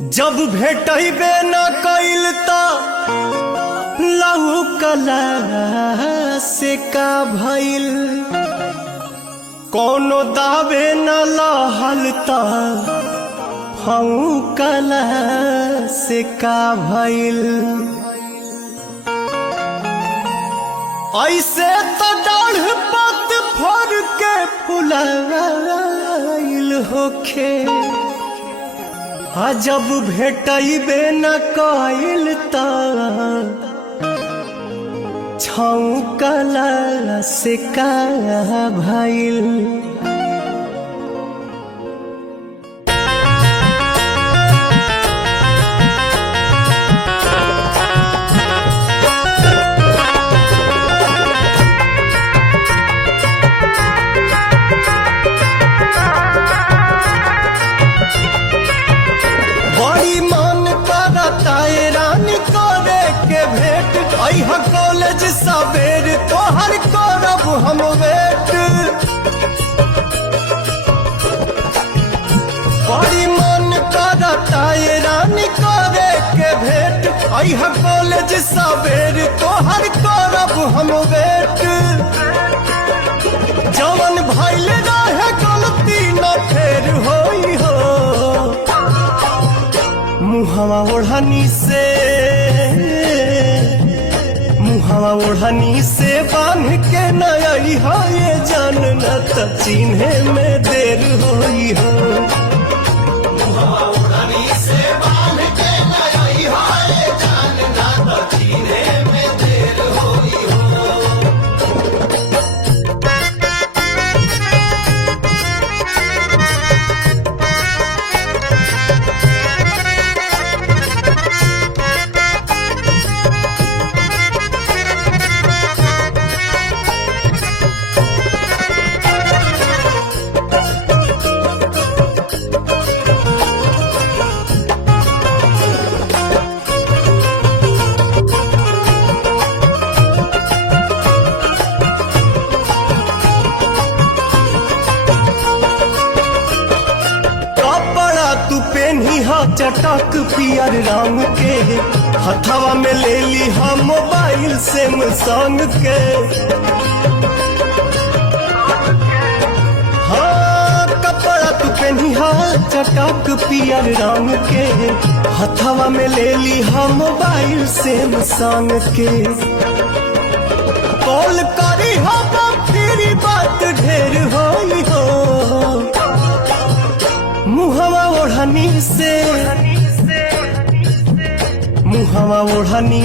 जब भेटबे न कइल त लहू कला से का भइल, कोनो दावे न लहल त हऊ कला से का भइल। ऐसे तो डाढ़ पत फर के फुलाइल होखे, जब भेटबे न कइल त छौकला से का भइल। बड़ी मन करता रानी करे के भेंट, अइहा कॉलेज सवेर तोहर करब हम वेट। बड़ी मन करता रानी करे के भेंट, अइहा कॉलेज सवेर तोहर करब हम वेट। जवन भइल रहे गलती न फेर होई हो, मुहवा ओढ़नी से बांध के न अइहा ये जान, न त चिन्हे में देर होई हो। मुहवा ओढ़नी से बांध के न अइहा ये जान, न त चिन्हे में देर होई हो। चटक पियर रंग के हथवा में ले ली हम मोबाइल सैमसंग के। हाँ कपड़ा तू पहनी चटक पियर रंग के हथवा में ले ली हम मोबाइल सैमसंग के। कॉल करी हम फिर बात ढेर होई हो, मुहवा ओढ़नी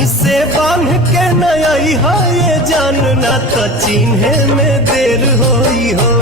से बांध के न अइहा ये जान, न त चिन्हे में देर होई हो।